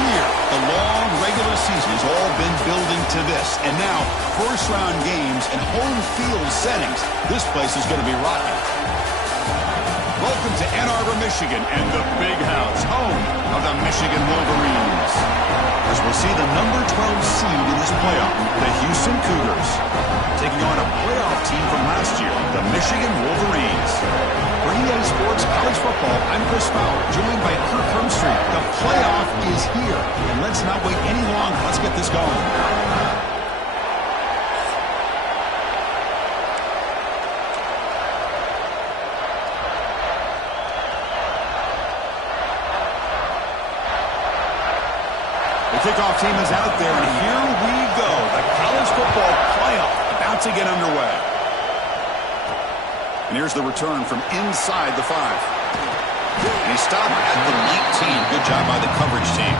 here. The long regular season has all been building to this. And now, first-round games and home field settings. This place is going to be rocking. Welcome to Ann Arbor, Michigan, and the Big House, home of the Michigan Wolverines. As we'll see the number 12 seed in this playoff, the Houston Cougars, taking on a playoff team from last year, the Michigan Wolverines. For EA Sports College Football, I'm Chris Fowler, joined by Kirk Hermstreet. The playoff is here, and let's not wait any longer. Let's get this going. The kickoff team is out there, and here we go. The college football playoff about to get underway. And here's the return from inside the 5. And he stopped at the 19. Good job by the coverage team.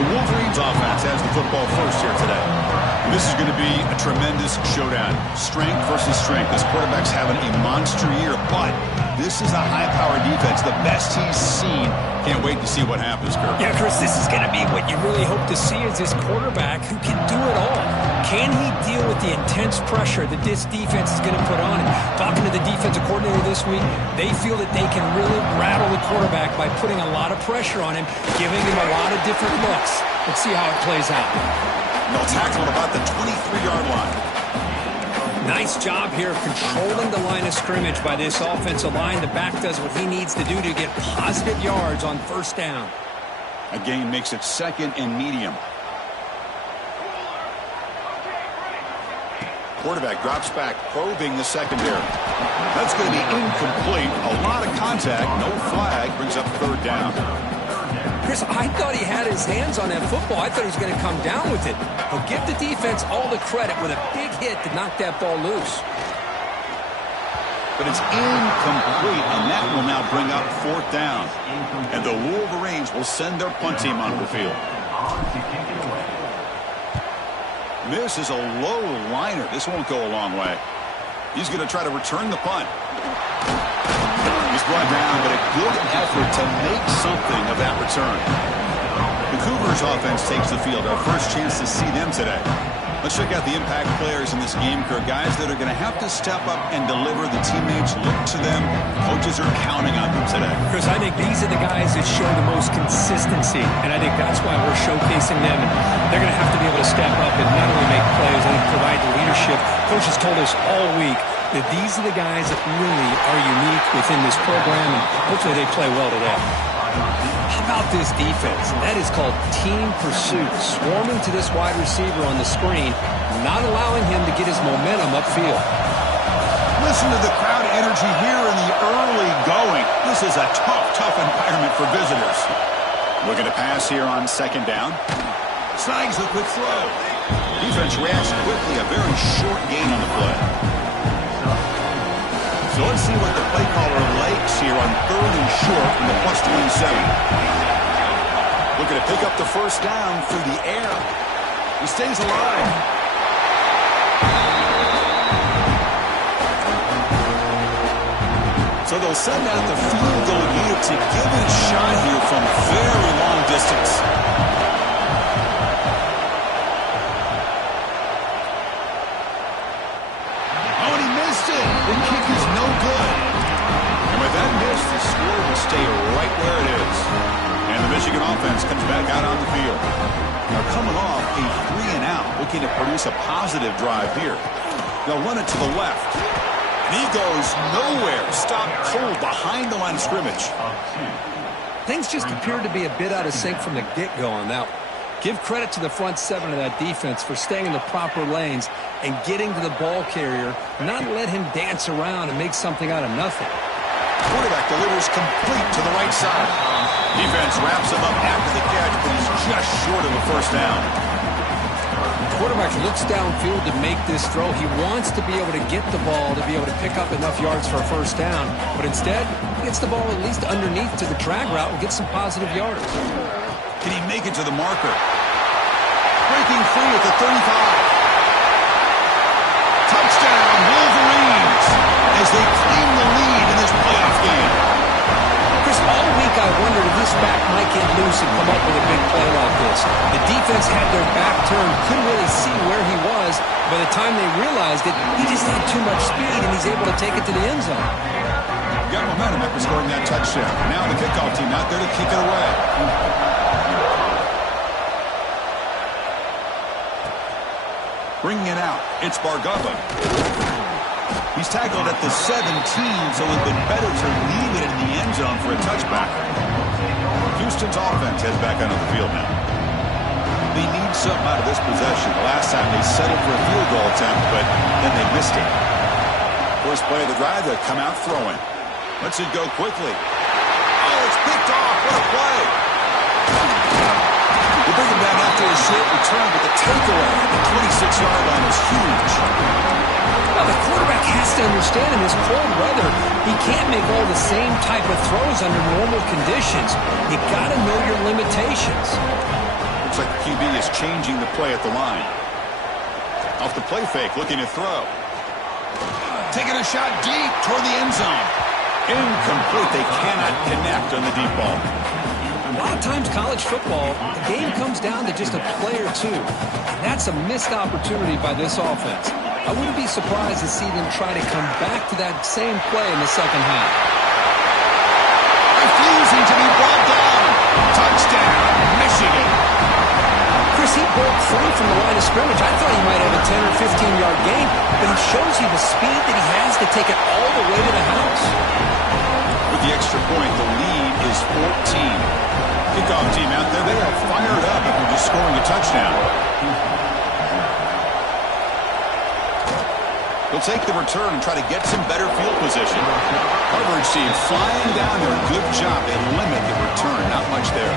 The Wolverines offense has the football first here today. And this is going to be a tremendous showdown. Strength versus strength. This quarterback's having a monster year, but this is a high-powered defense, the best he's seen. Can't wait to see what happens, Kirk. Yeah, Chris, this is going to be what you really hope to see is this quarterback who can do it all. Can he deal with the intense pressure that this defense is going to put on him? Talking to the defensive coordinator this week, they feel that they can really rattle the quarterback by putting a lot of pressure on him, giving him a lot of different looks. Let's see how it plays out. They'll tackle at about the 23-yard line. Nice job here controlling the line of scrimmage by this offensive line. The back does what he needs to do to get positive yards on first down. A gain makes it second and medium. Quarterback drops back, probing the secondary. That's going to be incomplete. A lot of contact, no flag, brings up third down. Chris, I thought he had his hands on that football. I thought he was going to come down with it. But give the defense all the credit with a big hit to knock that ball loose. But it's incomplete, and that will now bring up fourth down. And the Wolverines will send their punt team onto the field. This is a low liner. This won't go a long way. He's going to try to return the punt. He's brought down, but a good effort to make something of that return. The Cougars offense takes the field. Our first chance to see them today. Let's check out the impact players in this game, Kirk. Guys that are going to have to step up and deliver. The teammates look to them. Coaches are counting on them today. Chris, I think these are the guys that show the most consistency, and I think that's why we're showcasing them. And they're going to have to be able to step up and not only make plays, I think provide the leadership. Coaches told us all week that these are the guys that really are unique within this program, and hopefully they play well today. How about this defense? That is called team pursuit. Swarming to this wide receiver on the screen, not allowing him to get his momentum upfield. Listen to the crowd energy here in the early going. This is a tough environment for visitors. Looking to pass here on second down. Snags a quick throw. Defense reacts quickly. A very short gain on the play. So let's see what the play caller likes here on third and short from the +27. Looking to pick up the first down through the air. He stays alive. So they'll send out the field goal unit to give it a shot here from very long distance. The kick is no good. And with that miss, the score will stay right where it is. And the Michigan offense comes back out on the field. They're coming off a 3-and-out, looking to produce a positive drive here. They'll run it to the left. And he goes nowhere. Stopped cold behind the line of scrimmage. Things just appeared to be a bit out of sync from the get-go on that one. Give credit to the front seven of that defense for staying in the proper lanes and getting to the ball carrier, not let him dance around and make something out of nothing. Quarterback delivers complete to the right side. Defense wraps him up after the catch, but he's just short of the first down. Quarterback looks downfield to make this throw. He wants to be able to get the ball to be able to pick up enough yards for a first down, but instead, he gets the ball at least underneath to the drag route and gets some positive yards. Can he make it to the marker? Breaking free at the 35. Touchdown, Wolverines, as they claim the lead in this playoff game. Chris, all week I wondered if this back might get loose and come up with a big play this. The defense had their back turned, couldn't really see where he was. By the time they realized it, he just had too much speed, and he's able to take it to the end zone. Got momentum after scoring that touchdown. Now the kickoff team out there to kick it away. Bringing it out, it's Bargava. He's tackled at the 17, so it would have been better to leave it in the end zone for a touchback. Houston's offense heads back onto the field now. They need something out of this possession. The last time they settled for a field goal attempt, but then they missed it. First play of the drive, they come out throwing. Lets it go quickly. Oh, it's picked off. What a play. They bring him down after a short return, but the takeaway at the 26-yard line is huge. Well, the quarterback has to understand in this cold weather, he can't make all the same type of throws under normal conditions. You got to know your limitations. Looks like the QB is changing the play at the line. Off the play fake, looking to throw. Taking a shot deep toward the end zone. Incomplete. They cannot connect on the deep ball. A lot of times college football, the game comes down to just a play or two. That's a missed opportunity by this offense. I wouldn't be surprised to see them try to come back to that same play in the second half. Refusing to be brought down. Touchdown, Michigan. Chris, he broke free from the line of scrimmage. I thought he might have a 10 or 15-yard gain, but he shows you the speed that he has to take it all the way to the house. With the extra point, the lead is 14. Kickoff team out there, they are fired up after just scoring a touchdown. They'll take the return and try to get some better field position. Coverage team flying down there. Good job. They limit the return. Not much there.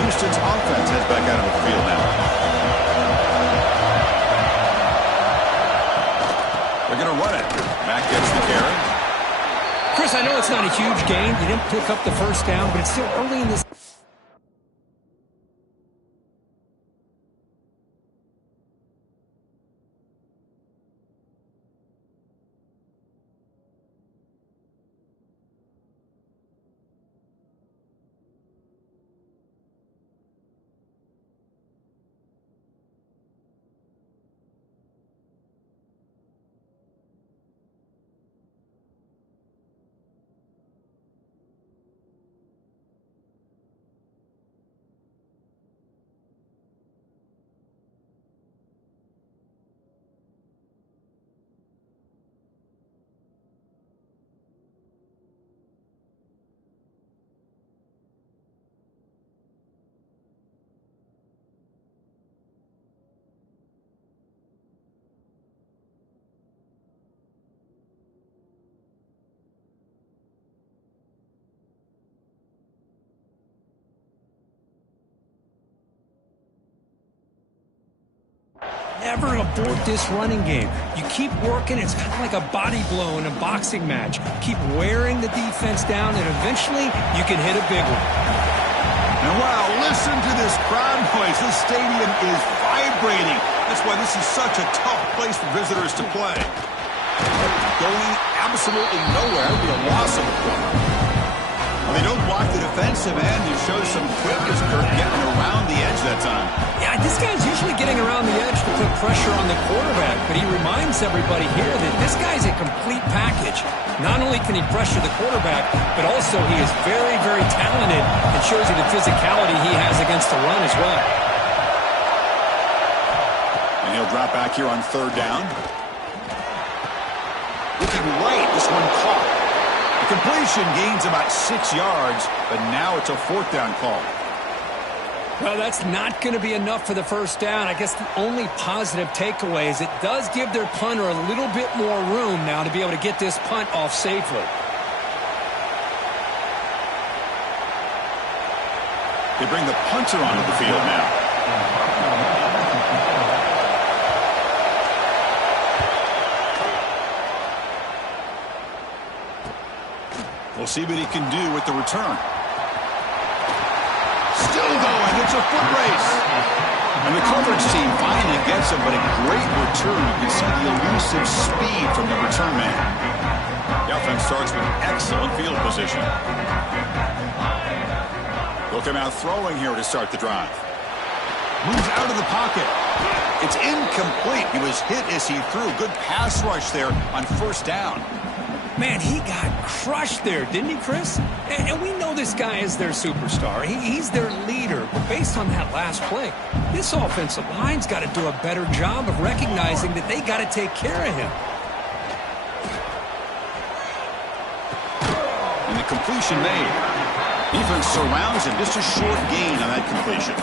Houston's offense heads back out of the field now. They're going to run it. Mack gets the carry. Chris, I know it's not a huge gain. You didn't pick up the first down, but it's still early in this. Never abort this running game. You keep working, it's kind of like a body blow in a boxing match. Keep wearing the defense down, and eventually you can hit a big one. And wow, listen to this crowd noise. This stadium is vibrating. That's why this is such a tough place for visitors to play. Going absolutely nowhere with a loss of a point. They don't block the defensive end. He shows some quickness, Kirk, getting around the edge that time. Yeah, this guy's usually getting around the edge to put pressure on the quarterback, but he reminds everybody here that this guy's a complete package. Not only can he pressure the quarterback, but also he is very, very talented and shows you the physicality he has against the run as well. And he'll drop back here on third down. Looking right, this one caught. The completion gains about 6 yards, but now it's a fourth down call. Well, that's not going to be enough for the first down. I guess the only positive takeaway is it does give their punter a little bit more room now to be able to get this punt off safely. They bring the punter onto the field now. We'll see what he can do with the return. Still going. It's a foot race. And the coverage team finally gets him, but a great return. You can see the elusive speed from the return man. The offense starts with excellent field position. He'll come out throwing here to start the drive. Moves out of the pocket. It's incomplete. He was hit as he threw. Good pass rush there on first down. Man, he got crushed there, didn't he, Chris? And we know this guy is their superstar. He's their leader. But based on that last play, this offensive line's got to do a better job of recognizing that they got to take care of him. And the completion made. Defense surrounds him. Just a short gain on that completion.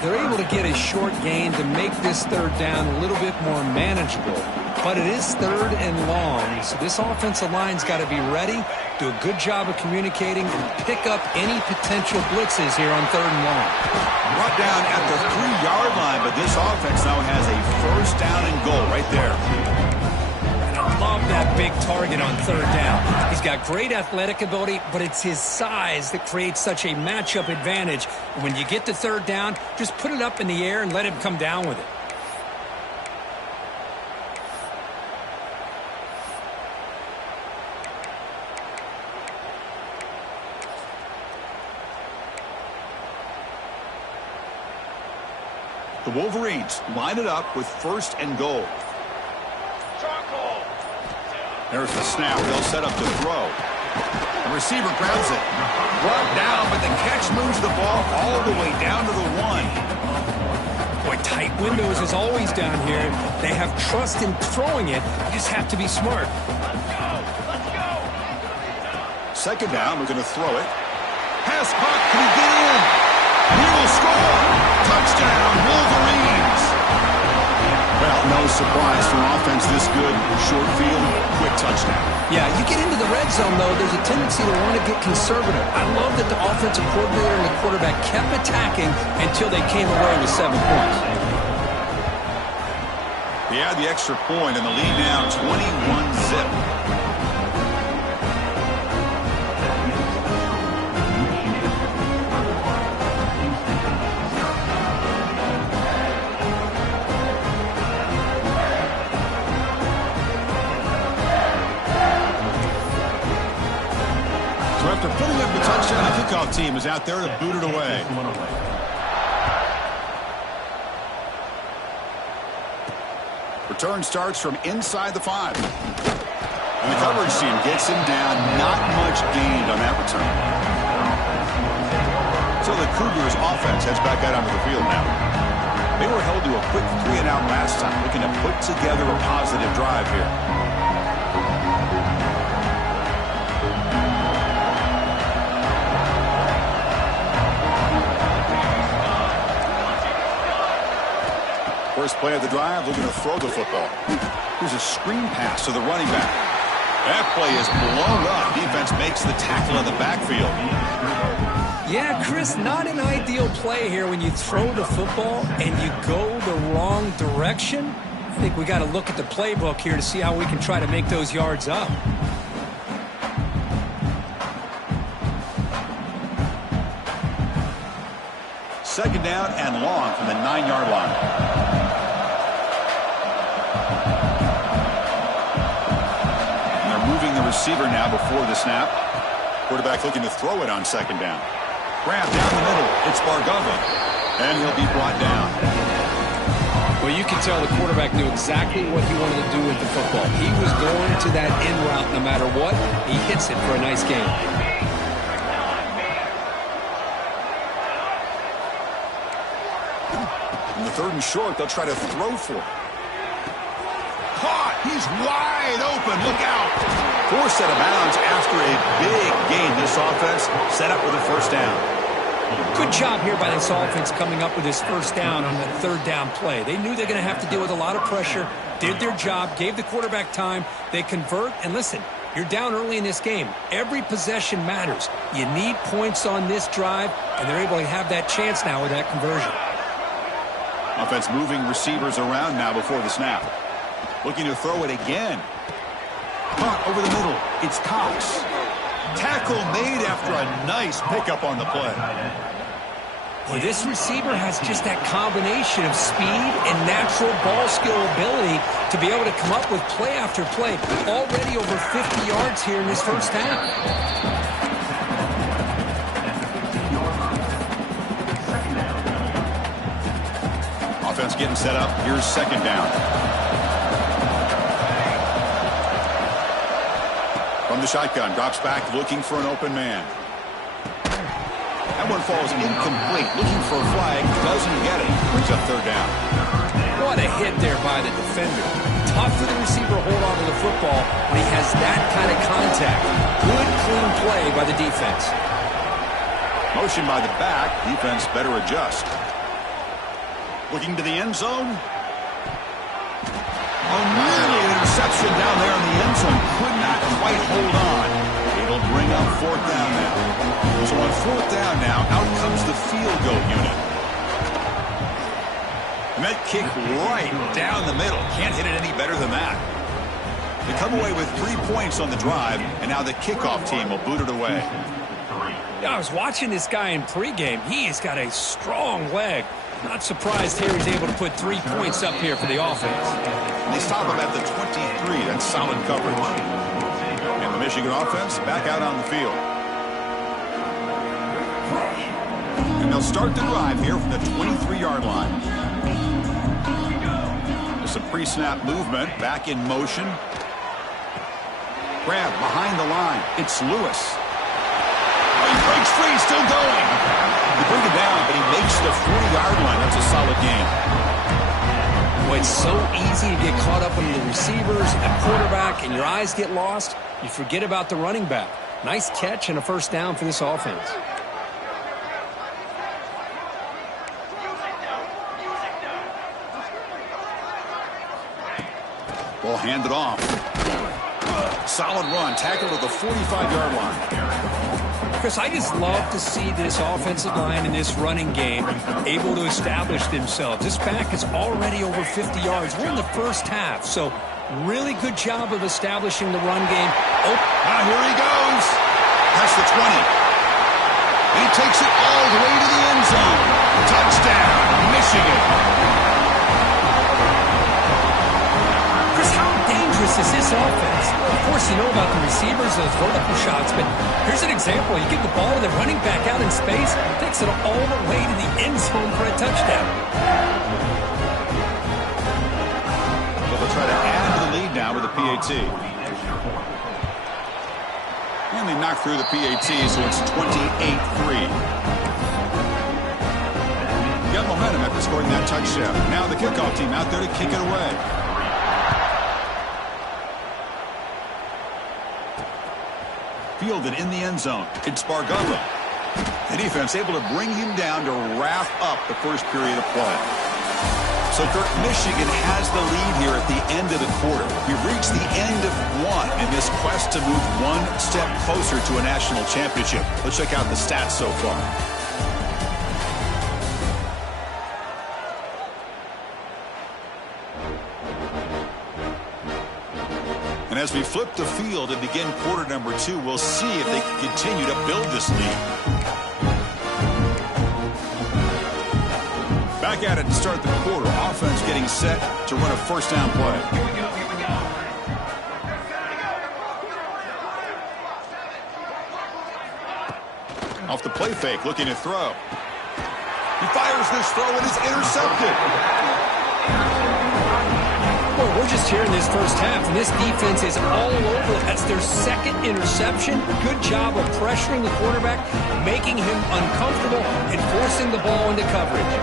They're able to get a short gain to make this third down a little bit more manageable. But it is third and long, so this offensive line's got to be ready, do a good job of communicating, and pick up any potential blitzes here on third and long. Brought down at the 3-yard line, but this offense now has a first down and goal right there. And I love that big target on third down. He's got great athletic ability, but it's his size that creates such a matchup advantage. When you get to third down, just put it up in the air and let him come down with it. The Wolverines line it up with first and goal. There's the snap. They'll set up to throw. The receiver grabs it. Brought down, but the catch moves the ball all the way down to the 1. Boy, tight windows is always down here. They have trust in throwing it. You just have to be smart. Second down, we're going to throw it. Pass caught. Can he get in? He will score. Touchdown, Wolverines. Well, no surprise from offense this good. Short field, quick touchdown. Yeah, you get into the red zone, though, there's a tendency to want to get conservative. I love that the offensive coordinator and the quarterback kept attacking until they came away with 7 points. They add the extra point, and the lead now 21-zip. After putting up the touchdown, the kickoff team is out there to boot it away. Return starts from inside the 5. And the coverage team gets him down. Not much gained on that return. So the Cougars offense heads back out onto the field now. They were held to a quick 3-and-out last time, looking to put together a positive drive here. First play of the drive, looking to throw the football. Here's a screen pass to the running back. That play is blown up. Defense makes the tackle in the backfield. Yeah, Chris, not an ideal play here when you throw the football and you go the wrong direction. I think we got to look at the playbook here to see how we can try to make those yards up. Second down and long from the 9-yard line. The receiver now before the snap. Quarterback looking to throw it on second down. Grab down the middle. It's Bargava. And he'll be brought down. Well, you can tell the quarterback knew exactly what he wanted to do with the football. He was going to that in route no matter what. He hits it for a nice gain. In the third and short, they'll try to throw for it. Caught. He's wide open. Look out. Forced out of bounds after a big gain. This offense set up with a first down. Good job here by this offense coming up with this first down on that third down play. They knew they're going to have to deal with a lot of pressure, did their job, gave the quarterback time. They convert, and listen, you're down early in this game. Every possession matters. You need points on this drive, and they're able to have that chance now with that conversion. Offense moving receivers around now before the snap. Looking to throw it again. Caught over the middle. It's Cox. Tackle made after a nice pickup on the play. Well, this receiver has just that combination of speed and natural ball skill ability to be able to come up with play after play. Already over 50 yards here in this first half. Defense getting set up. Here's second down. From the shotgun, drops back, looking for an open man. That one falls incomplete. Looking for a flag, doesn't get it. Brings up third down. What a hit there by the defender. Tough for the receiver to hold on to the football when he has that kind of contact. Good, clean play by the defense. Motion by the back. Defense better adjust. Looking to the end zone. Oh, nearly an interception down there in the end zone. Could not quite hold on. It'll bring up fourth down now. So on fourth down now, out comes the field goal unit. And that kick right down the middle. Can't hit it any better than that. They come away with 3 points on the drive, and now the kickoff team will boot it away. Yeah, I was watching this guy in pregame. He's got a strong leg. Not surprised here he's able to put 3 points up here for the offense. And they stop him at the 23. That's solid coverage. And the Michigan offense back out on the field. And they'll start the drive here from the 23-yard line. There's some pre-snap movement. Back in motion. Grab behind the line. It's Lewis. Oh, he breaks free. Still going. They bring it down, but he makes the 40-yard line. That's a solid gain. Boy, it's so easy to get caught up in the receivers and the quarterback, and your eyes get lost. You forget about the running back. Nice catch and a first down for this offense. Ball handed off. Solid run. Tackled at the 45-yard line. Chris, I just love to see this offensive line in this running game able to establish themselves. This back is already over 50 yards. We're in the first half, so really good job of establishing the run game. Oh, here he goes. Past the 20. And he takes it all the way to the end zone. Touchdown, Michigan. Chris, how dangerous is this offense? Of course, you know about the receivers, those vertical shots, but here's an example. You get the ball to the running back out in space, takes it all the way to the end zone for a touchdown. So they'll try to add to the lead now with a PAT. And they knock through the PAT, so it's 28-3. Got momentum after scoring that touchdown. Now the kickoff team out there to kick it away. Fielded in the end zone. It's Bargava. The defense able to bring him down to wrap up the first period of play. So, Kirk, Michigan has the lead here at the end of the quarter. We've reached the end of one in this quest to move one step closer to a national championship. Let's check out the stats so far. And as we flip the field and begin quarter number 2, we'll see if they can continue to build this lead. Back at it to start the quarter. Offense getting set to run a first down play. Off the play fake, looking to throw. He fires this throw and is intercepted. Well, we're just here in this first half, and this defense is all over. That's their second interception. Good job of pressuring the quarterback, making him uncomfortable, and forcing the ball into coverage.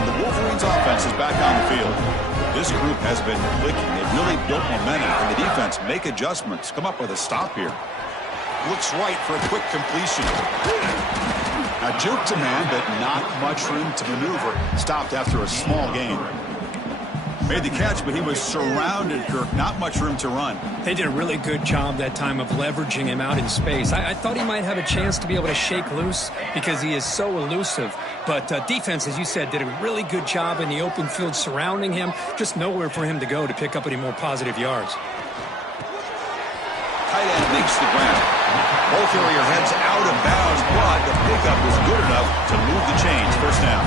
And the Wolverines' offense is back on the field. This group has been clicking. They've really built momentum, and the defense make adjustments. Come up with a stop here. Looks right for a quick completion. Now, juke to man, but not much room to maneuver. Stopped after a small gain. Made the catch, but he was surrounded, Kirk. Not much room to run. They did a really good job that time of leveraging him out in space. I thought he might have a chance to be able to shake loose because he is so elusive. But defense, as you said, did a really good job in the open field surrounding him. Just nowhere for him to go to pick up any more positive yards. Tight end makes the grab. Ball carrier heads out of bounds, but the pickup was good enough to move the chains. First down.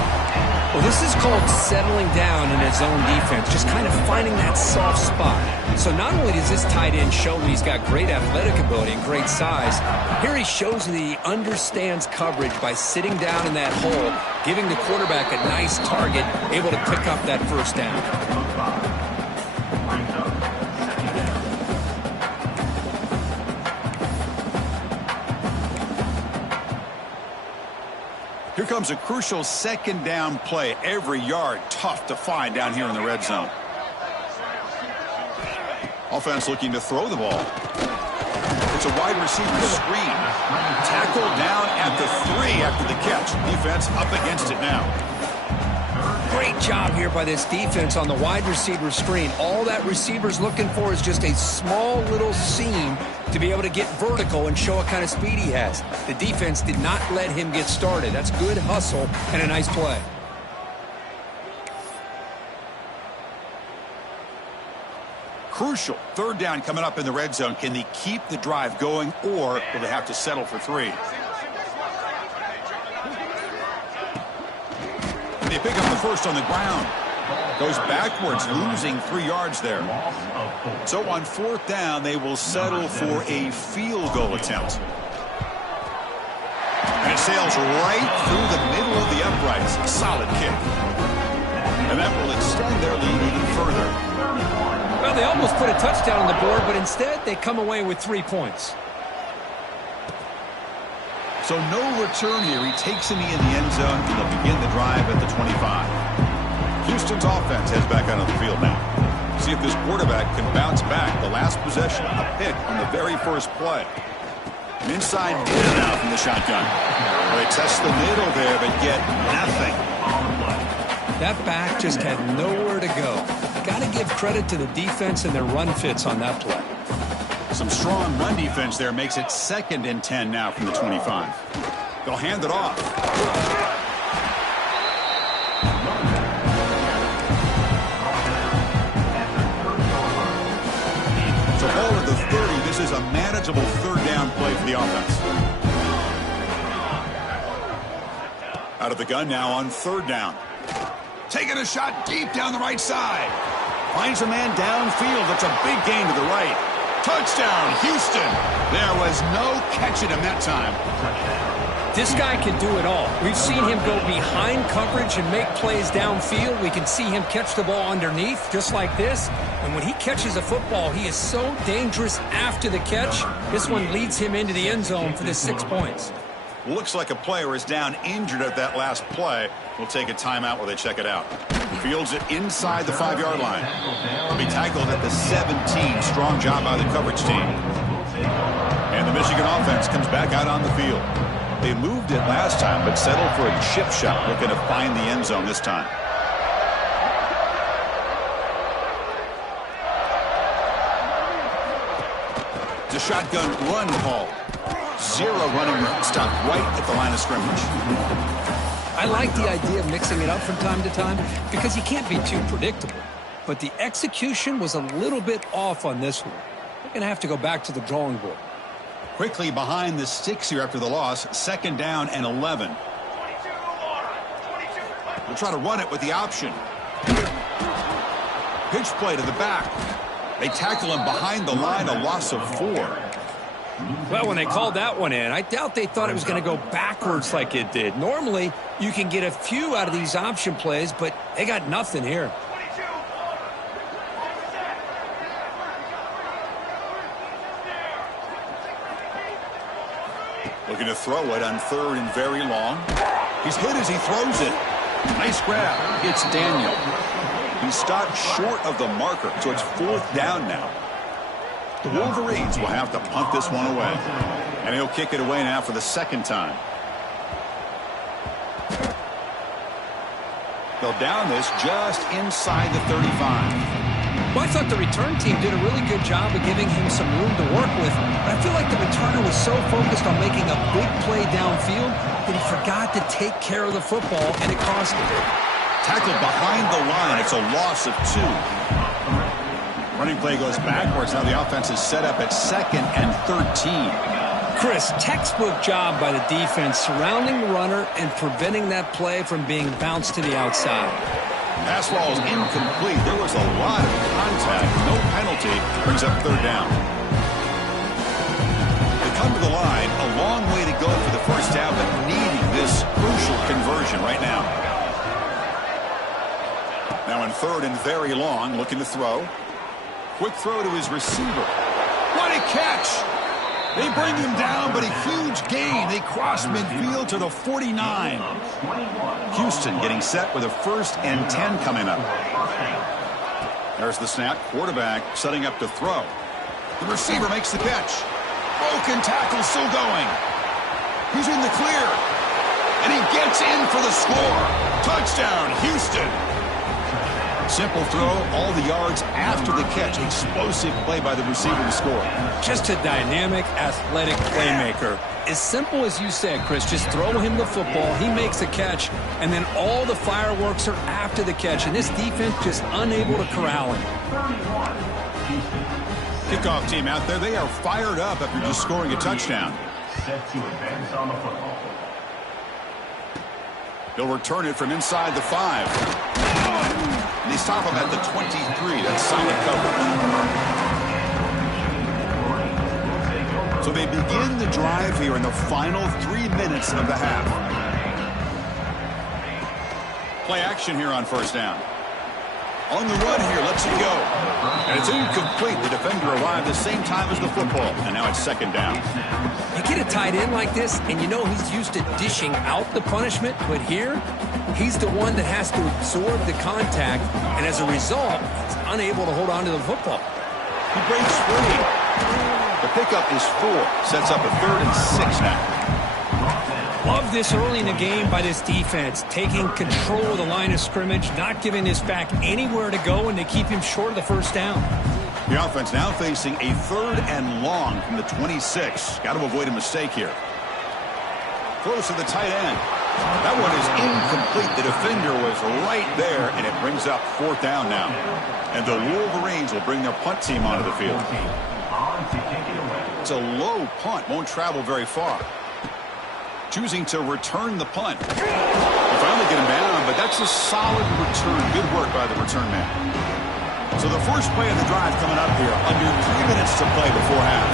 Well, this is called settling down in his own defense, just kind of finding that soft spot. So not only does this tight end show he's got great athletic ability and great size, here he shows that he understands coverage by sitting down in that hole, giving the quarterback a nice target, able to pick up that first down. Here comes a crucial second down play. Every yard tough to find down here in the red zone. Offense looking to throw the ball. It's a wide receiver screen. Tackled down at the 3 after the catch. Defense up against it now. Great job here by this defense on the wide receiver screen. All that receiver's looking for is just a small little seam to be able to get vertical and show what kind of speed he has. The defense did not let him get started. That's good hustle and a nice play. Crucial. Third down coming up in the red zone. Can they keep the drive going, or will they have to settle for 3? They pick up the first on the ground. Goes backwards, losing 3 yards there. So on fourth down, they will settle for a field goal attempt. And it sails right through the middle of the uprights. Solid kick. And that will extend their lead even further. Well, they almost put a touchdown on the board, but instead they come away with 3 points. So no return here. He takes in the end zone, and they'll begin the drive at the 25. Houston's offense heads back out of the field now. See if this quarterback can bounce back. The last possession, a pick on the very first play. An inside in and out from the shotgun. They test the middle there, but get nothing. That back just had nowhere to go. Got to give credit to the defense and their run fits on that play. Some strong run defense there makes it 2nd and 10 now from the 25. They'll hand it off. So ball at the 30. This is a manageable third down play for the offense. Out of the gun now on third down. Taking a shot deep down the right side. Finds a man downfield. That's a big gain to the right. Touchdown, Houston. There was no catching him that time. This guy can do it all. We've seen him go behind coverage and make plays downfield. We can see him catch the ball underneath, just like this. And when he catches a football, he is so dangerous after the catch. This one leads him into the end zone for the 6 points. Looks like a player is down injured at that last play. We'll take a timeout while they check it out. Fields it inside the 5-yard line. He'll be tackled at the 17. Strong job by the coverage team. And the Michigan offense comes back out on the field. They moved it last time, but settled for a chip shot, looking to find the end zone this time. It's a shotgun run call. 0 running room. Stopped right at the line of scrimmage. I like the idea of mixing it up from time to time because you can't be too predictable. But the execution was a little bit off on this one. We're going to have to go back to the drawing board. Quickly behind the sticks here after the loss. 2nd down and 11. We'll try to run it with the option. Pitch play to the back. They tackle him behind the line, a loss of 4. Well, when they called that one in, I doubt they thought it was going to go backwards like it did. Normally, you can get a few out of these option plays, but they got nothing here. Looking to throw it on 3rd and very long. He's hit as he throws it. Nice grab. It's Daniel. He's stopped short of the marker, so it's 4th down now. The Wolverines will have to punt this one away. And he'll kick it away now for the 2nd time. They'll down this just inside the 35. Well, I thought the return team did a really good job of giving him some room to work with. But I feel like the returner was so focused on making a big play downfield that he forgot to take care of the football, and it cost him. Tackled behind the line. It's a loss of 2. Running play goes backwards. Now the offense is set up at 2nd and 13. Chris, textbook job by the defense surrounding the runner and preventing that play from being bounced to the outside. Pass ball is incomplete. There was a lot of contact. No penalty. Brings up third down. They come to the line. A long way to go for the first down, but needing this crucial conversion right now. Now in third and very long, looking to throw. Quick throw to his receiver. What a catch! They bring him down, but a huge gain. They cross midfield to the 49. Houston getting set with a 1st and 10 coming up. There's the snap. Quarterback setting up to throw. The receiver makes the catch. Broken tackle still going. He's in the clear. And he gets in for the score. Touchdown, Houston. Simple throw, all the yards after the catch. Explosive play by the receiver to score. Just a dynamic, athletic playmaker. As simple as you said, Chris, just throw him the football, he makes a catch, and then all the fireworks are after the catch, and this defense just unable to corral him. Kickoff team out there, they are fired up after just scoring a touchdown. Set to advance on the football. They'll return it from inside the 5. And they stop him at the 23. That's solid coverage. So they begin the drive here in the final 3 minutes of the half. Play action here on first down. On the run here, lets it go. And it's incomplete. The defender arrived the same time as the football. And now it's second down. You get a tight end like this, and you know he's used to dishing out the punishment, but here, he's the one that has to absorb the contact, and as a result, he's unable to hold on to the football. He breaks free. The pickup is 4. Sets up a 3rd and 6 now. Love this early in the game by this defense, taking control of the line of scrimmage, not giving his back anywhere to go, and they keep him short of the first down. The offense now facing a 3rd and long from the 26. Got to avoid a mistake here. Close to the tight end. That one is incomplete. The defender was right there, and it brings up 4th down now. And the Wolverines will bring their punt team onto the field. It's a low punt. Won't travel very far. Choosing to return the punt. They finally get him down, but that's a solid return. Good work by the return man. So the first play of the drive coming up here. Under 3 minutes to play before half.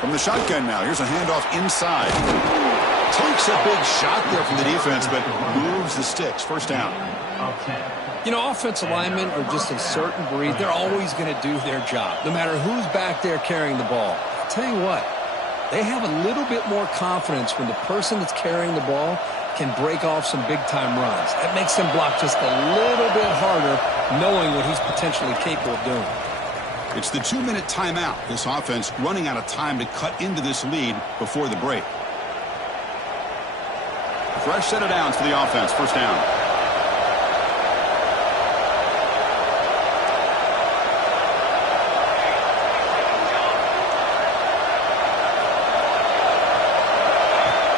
From the shotgun now. Here's a handoff inside. Takes a big shot there from the defense, but moves the sticks. First down. You know, offensive linemen are just a certain breed. They're always going to do their job, no matter who's back there carrying the ball. I'll tell you what, they have a little bit more confidence when the person that's carrying the ball can break off some big-time runs. That makes them block just a little bit harder, knowing what he's potentially capable of doing. It's the 2-minute timeout. This offense running out of time to cut into this lead before the break. Fresh set of downs for the offense. First down.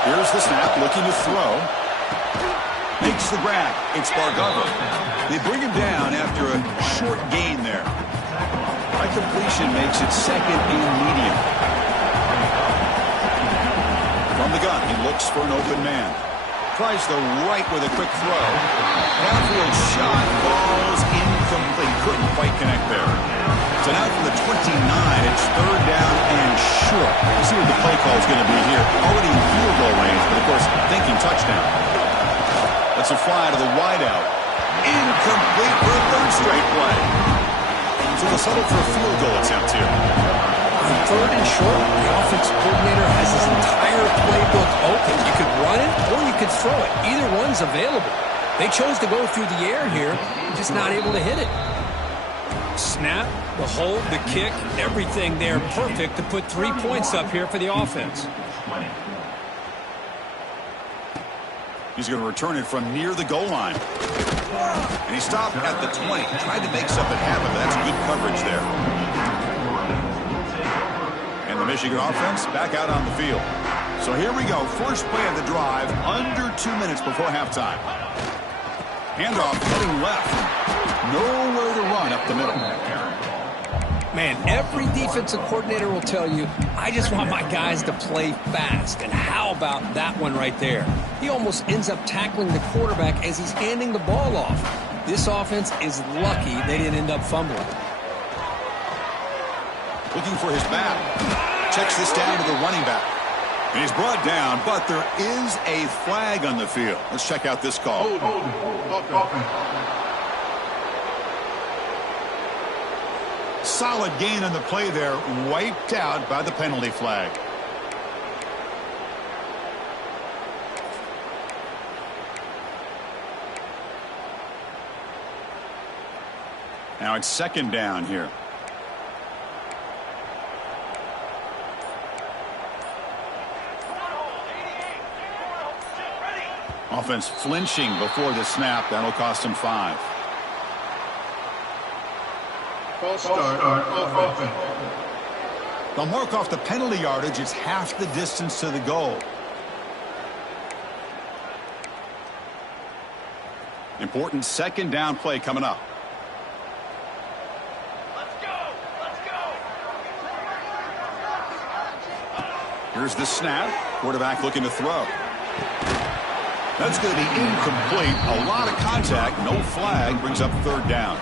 Here's the snap, looking to throw. Makes the grab. It's Bargava. They bring him down after a short gain there. High completion makes it 2nd and medium. From the gun, he looks for an open man. Tries the right with a quick throw. Downfield shot, balls incomplete. Couldn't quite connect there. So now from the 29, it's 3rd down and short. We'll see what the play call is going to be here. Already in field goal range, but of course, thinking touchdown. That's a fly to the wideout. Incomplete for a 3rd straight play. So they'll settle for a field goal attempt here. On 3rd and short, the offense coordinator has his entire playbook open. You could run it or you could throw it. Either one's available. They chose to go through the air here, just not able to hit it. Snap, the hold, the kick, everything there perfect to put 3 points up here for the offense. He's going to return it from near the goal line. And he stopped at the 20. Tried to make something happen, but that's good coverage there. And the Michigan offense back out on the field. So here we go. First play of the drive, under 2 minutes before halftime. Handoff heading left. Nowhere to run up the middle. Man, every defensive coordinator will tell you, I just want my guys to play fast. And how about that one right there? He almost ends up tackling the quarterback as he's handing the ball off. This offense is lucky they didn't end up fumbling. Looking for his back. Checks this down to the running back. And he's brought down, but there is a flag on the field. Let's check out this call. Solid gain on the play there, wiped out by the penalty flag. Now it's second down here. Offense flinching before the snap. That'll cost him 5. They'll mark off the penalty yardage. It's half the distance to the goal. Important second down play coming up. Let's go! Let's go! Here's the snap. Quarterback looking to throw. That's going to be incomplete. A lot of contact. No flag. Brings up third down.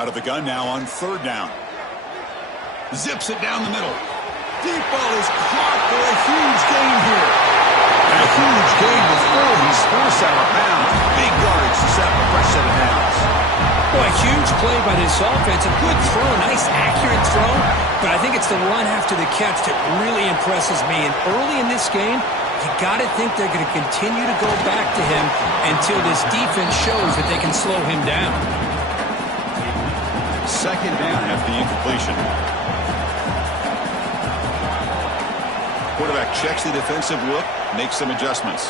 Out of the gun now on third down. Zips it down the middle. Deep ball is caught for a huge gain here. And a huge gain before he's forced out of bounds. Big yardage to set up a fresh set of downs. Boy, a huge play by this offense. A good throw, nice accurate throw. But I think it's the run after the catch that really impresses me. And early in this game, you got to think they're going to continue to go back to him until this defense shows that they can slow him down. Second down after the incompletion. Quarterback checks the defensive look, makes some adjustments.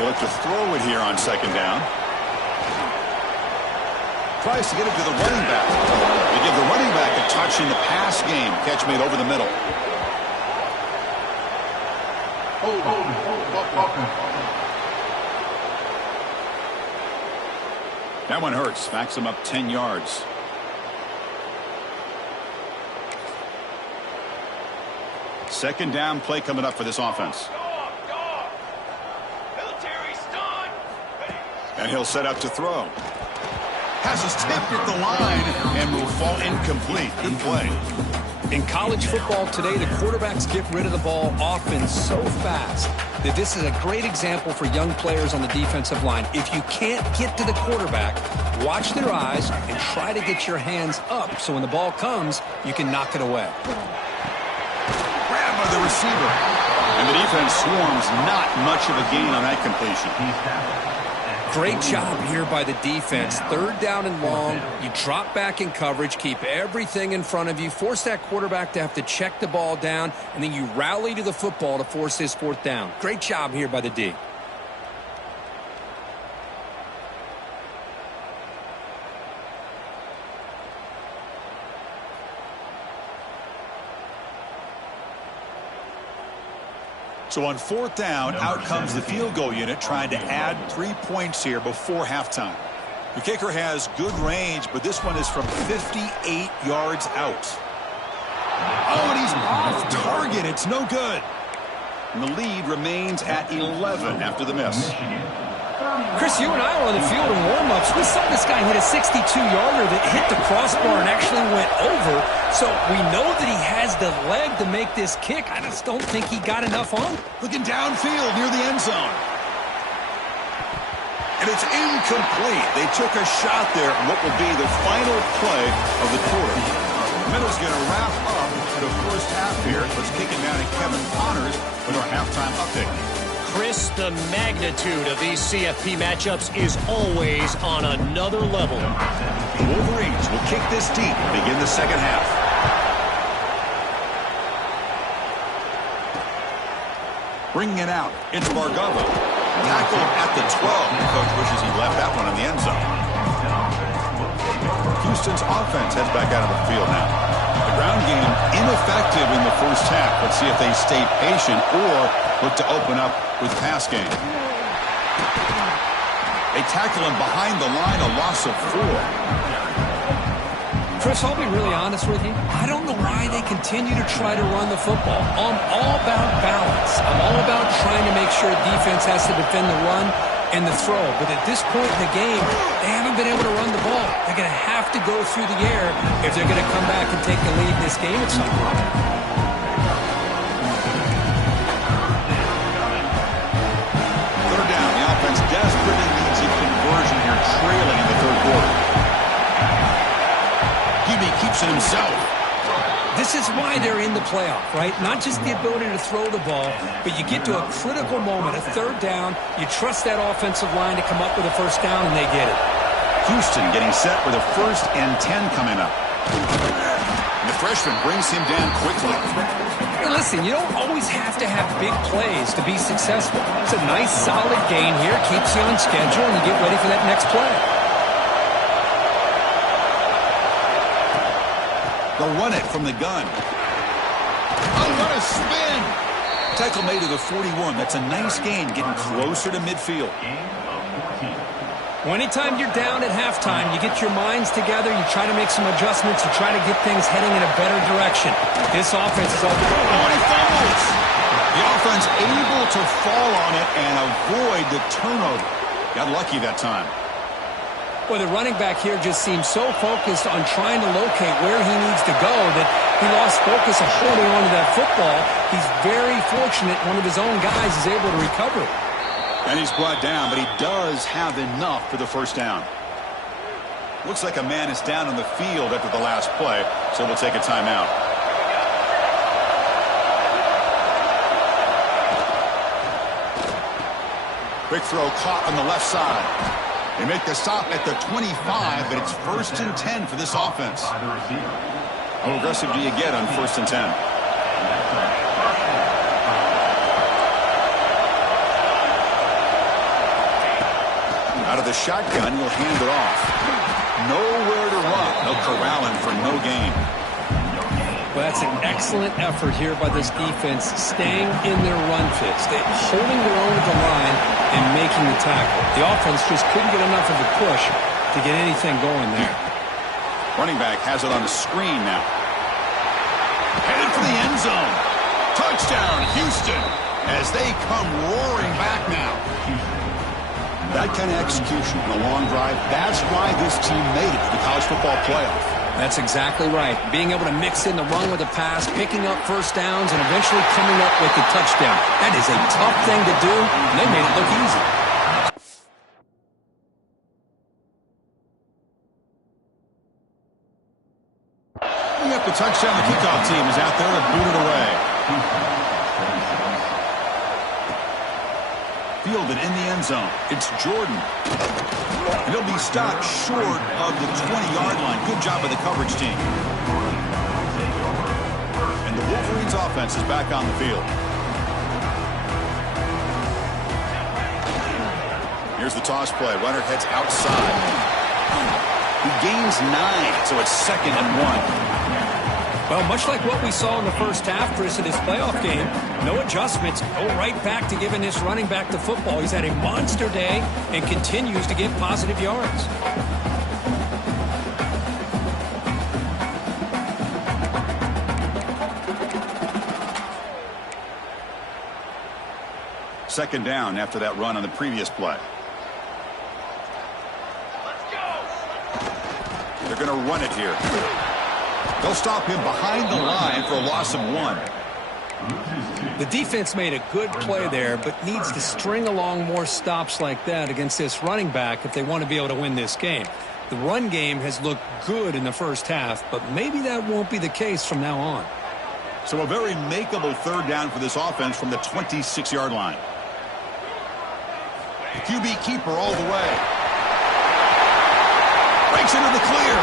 He'll have to throw it here on second down. Tries to get it to the running back. They give the running back a touch in the pass game. Catch made over the middle. That one hurts. Backs him up 10 yards. Second down play coming up for this offense. And he'll set up to throw. Pass is tipped at the line and will fall incomplete. Good play. In college football today, the quarterbacks get rid of the ball often so fast that this is a great example for young players on the defensive line. If you can't get to the quarterback, watch their eyes and try to get your hands up so when the ball comes, you can knock it away. Grab by the receiver. And the defense swarms. Not much of a gain on that completion. Great job here by the defense. Third down and long. You drop back in coverage, keep everything in front of you, force that quarterback to have to check the ball down, and then you rally to the football to force this fourth down. Great job here by the D. So on fourth down, out comes the field goal unit trying to add 3 points here before halftime. The kicker has good range, but this one is from 58 yards out. Oh, and he's off target. It's no good. And the lead remains at 11 after the miss. Chris, you and I were on the field in warm-ups. We saw this guy hit a 62-yarder that hit the crossbar and actually went over. So we know that he has the leg to make this kick. I just don't think he got enough on. Looking downfield near the end zone. And it's incomplete. They took a shot there on what will be the final play of the quarter. Middle's going to wrap up the first half here. Let's kick it down to Kevin Connors with our halftime update. Chris, the magnitude of these CFP matchups is always on another level. The Wolverines will kick this deep and begin the second half. Bringing it out, it's Bargava. Tackled at the 12. The coach wishes he left that one in the end zone. Houston's offense heads back out of the field now. The ground game ineffective in the first half. Let's see if they stay patient or look to open up with pass game. They tackle him behind the line, a loss of 4. Chris, I'll be really honest with you. I don't know why they continue to try to run the football. I'm all about balance. I'm all about trying to make sure defense has to defend the run and the throw. But at this point in the game, they haven't been able to run the ball. They're going to have to go through the air if they're going to come back and take the lead in this game at some point. Third down. The offense desperately needs a conversion here, trailing in the third quarter. Keeps it himself. This is why they're in the playoff, right? Not just the ability to throw the ball, but you get to a critical moment, a third down, you trust that offensive line to come up with a first down, and they get it. Houston getting set with a 1st and 10 coming up. And the freshman brings him down quickly. Hey, listen, you don't always have to have big plays to be successful. It's a nice, solid gain here, keeps you on schedule, and you get ready for that next play. They'll run it from the gun. Oh, what a spin! Tackle made to the 41. That's a nice gain, getting closer to midfield. Well, anytime you're down at halftime, you get your minds together, you try to make some adjustments, you try to get things heading in a better direction. This offense is all... Oh, and he fumbles! The offense able to fall on it and avoid the turnover. Got lucky that time. Well, the running back here just seems so focused on trying to locate where he needs to go that he lost focus of holding on to that football. He's very fortunate one of his own guys is able to recover it. And he's brought down, but he does have enough for the first down. Looks like a man is down on the field after the last play, so we'll take a timeout. Quick throw caught on the left side. They make the stop at the 25, but it's 1st and 10 for this offense. How aggressive do you get on 1st and 10? Out of the shotgun, he'll hand it off. Nowhere to run. They'll corral him for no gain. Well, that's an excellent effort here by this defense, staying in their run fits. They're holding their own at the line and making the tackle. The offense just couldn't get enough of a push to get anything going there. Running back has it on the screen now. Headed for the end zone. Touchdown, Houston, as they come roaring back now. That kind of execution in a long drive, that's why this team made it to the college football playoff. That's exactly right. Being able to mix in the run with the pass, picking up first downs, and eventually coming up with the touchdown. That is a tough thing to do, and they made it look easy. We got the touchdown. The kickoff team is out there to boot it away. Fielded in the end zone. It's Jordan. And he'll be stopped short of the 20-yard line. Good job by the coverage team. And the Wolverines offense is back on the field. Here's the toss play. Runner heads outside. He gains 9, so it's 2nd and 1. Well, much like what we saw in the first half, Chris, of this playoff game, no adjustments, go right back to giving this running back the football. He's had a monster day and continues to get positive yards. Second down after that run on the previous play. They're going to run it here. They'll stop him behind the line for a loss of 1. The defense made a good play there, but needs to string along more stops like that against this running back if they want to be able to win this game. The run game has looked good in the first half, but maybe that won't be the case from now on. So a very makeable third down for this offense from the 26-yard line. The QB keeper all the way. Breaks into the clear.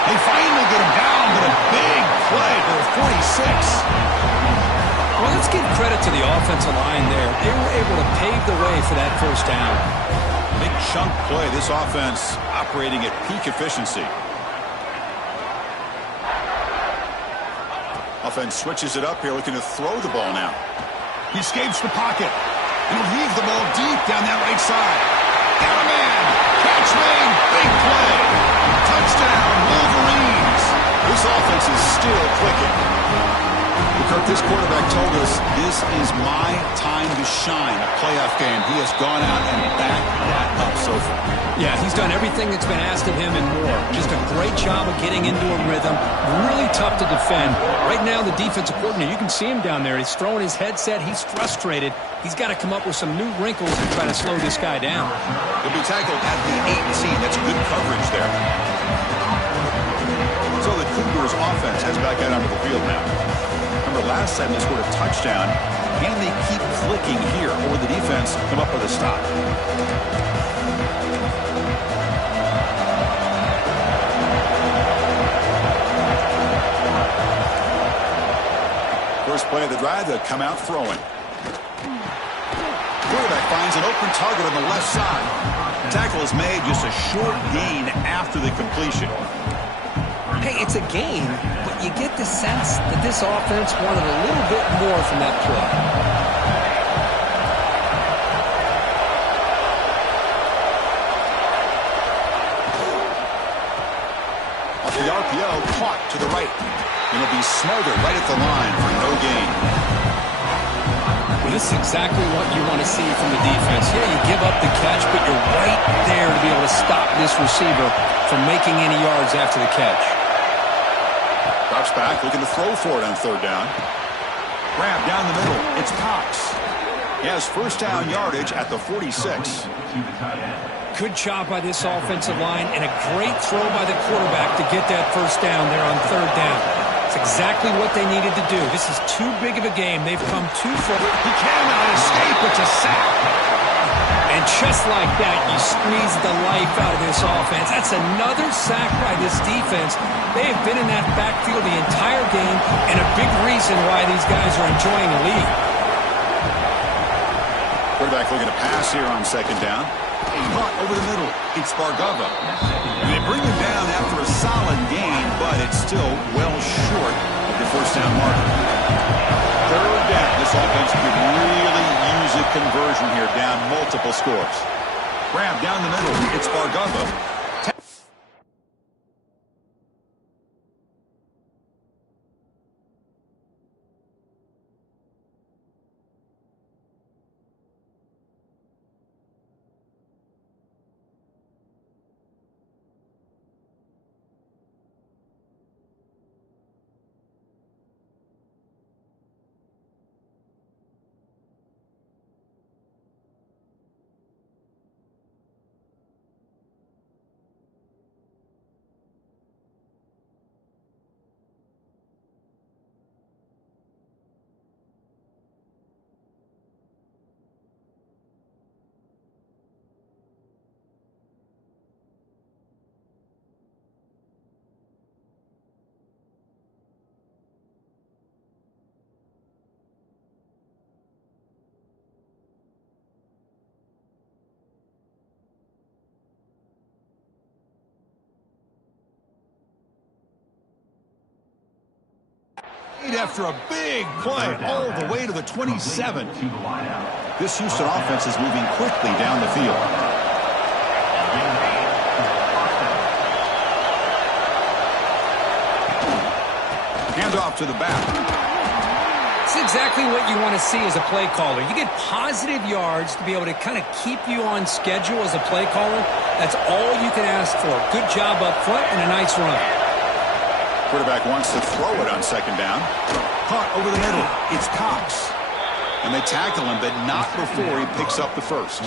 They finally get him down, but a big play for a 46. Well, let's give credit to the offensive line there. They were able to pave the way for that first down. Big chunk play. This offense operating at peak efficiency. Offense switches it up here, looking to throw the ball now. He escapes the pocket. He'll heave the ball deep down that right side. Down a man. Catch made. Big play. Touchdown, Wolverines. This offense is still clicking. Kirk, this quarterback told us this is my time to shine. A playoff game. He has gone out and backed that up so far. Yeah, he's done everything that's been asked of him and more. Just a great job of getting into a rhythm. Really tough to defend. Right now, the defensive coordinator, you can see him down there. He's throwing his headset. He's frustrated. He's got to come up with some new wrinkles and try to slow this guy down. He'll be tackled at the 18. That's good coverage there. So the Cougars offense heads back out onto the field now. Remember, last time they scored a touchdown. Can they keep clicking here, or the defense come up with a stop? First play of the drive, they'll come out throwing. Quarterback finds an open target on the left side. Tackle is made, just a short gain after the completion. Hey, it's a game, but you get the sense that this offense wanted a little bit more from that play. Off the RPO, caught to the right. It'll be smothered right at the line for no gain. Well, this is exactly what you want to see from the defense. Yeah, you give up the catch, but you're right there to be able to stop this receiver from making any yards after the catch. Drops back, looking to throw for it on third down. Grab down the middle. It's Cox. He has first down yardage at the 46. Good job by this offensive line and a great throw by the quarterback to get that first down there on third down. It's exactly what they needed to do. This is too big of a game. They've come too far. He cannot escape. It's a sack. And just like that, you squeeze the life out of this offense. That's another sack by this defense. They have been in that backfield the entire game, and a big reason why these guys are enjoying the lead. Quarterback looking to pass here on second down. Caught over the middle. It's Bargava. And they bring him down after a solid gain, but it's still well short of the first down marker. Third down. This offense could really use a conversion here, down multiple scores. Grab down the middle. It's Bargava. After a big play all the way to the 27. This Houston offense is moving quickly down the field. Hand off to the back. It's exactly what you want to see as a play caller. You get positive yards to be able to kind of keep you on schedule as a play caller. That's all you can ask for. Good job up front and a nice run. Quarterback wants to throw it on second down. Caught over the middle. It's Cox. And they tackle him, but not before he picks up the first.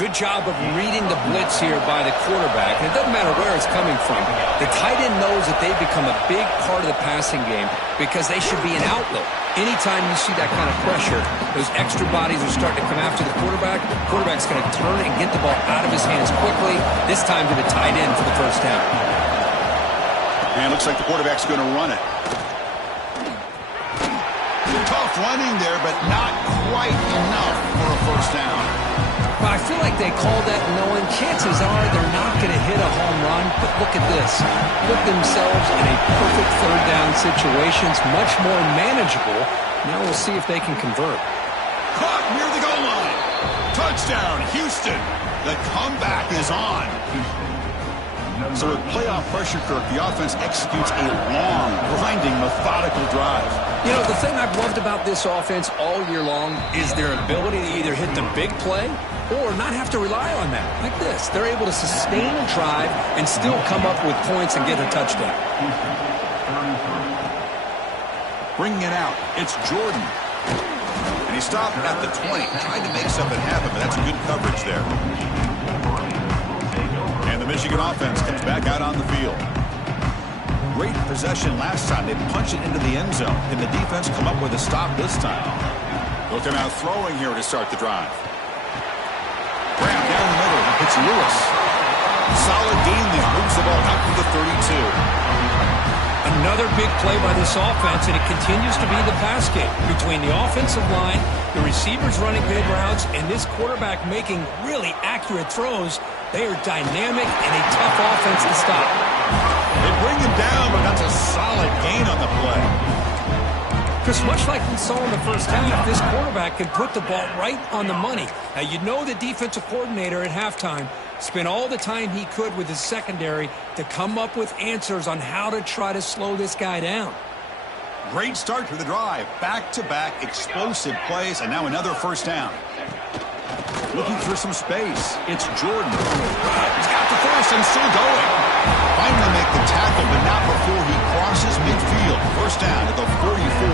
Good job of reading the blitz here by the quarterback. And it doesn't matter where it's coming from. The tight end knows that they've become a big part of the passing game because they should be an outlet. Anytime you see that kind of pressure, those extra bodies are starting to come after the quarterback. The quarterback's going to turn and get the ball out of his hands quickly, this time to the tight end for the first down. And it looks like the quarterback's going to run it. Tough running there, but not quite enough for a first down. Well, I feel like they called that knowing chances are they're not going to hit a home run, but look at this. Put themselves in a perfect third down situation. It's much more manageable. Now we'll see if they can convert. Caught near the goal line. Touchdown, Houston. The comeback is on. So with playoff pressure, Kirk, the offense executes a long, grinding, methodical drive. You know, the thing I've loved about this offense all year long is their ability to either hit the big play or not have to rely on that. Like this. They're able to sustain a drive and still come up with points and get a touchdown. Bringing it out, it's Jordan. And he stopped at the 20, trying to make something happen, but that's good coverage there. And the Michigan offense comes back out on the field. Great possession last time. They punch it into the end zone. Can the defense come up with a stop this time? They'll come out throwing here to start the drive. Graham down the middle. It's Lewis. Solid gain there. Moves the ball out to the 32. Another big play by this offense, and it continues to be the pass game between the offensive line, the receivers running good routes, and this quarterback making really accurate throws. They are dynamic and a tough offense to stop. They bring him down, but that's a solid gain on the play. Chris, much like we saw in the first half, this quarterback can put the ball right on the money. Now, you know the defensive coordinator at halftime spent all the time he could with his secondary to come up with answers on how to try to slow this guy down. Great start to the drive. Back-to-back explosive plays, and now another first down. Looking for some space. It's Jordan. He's got the first and still going. Finally make the tackle, but not before he crosses midfield. First down at the 44.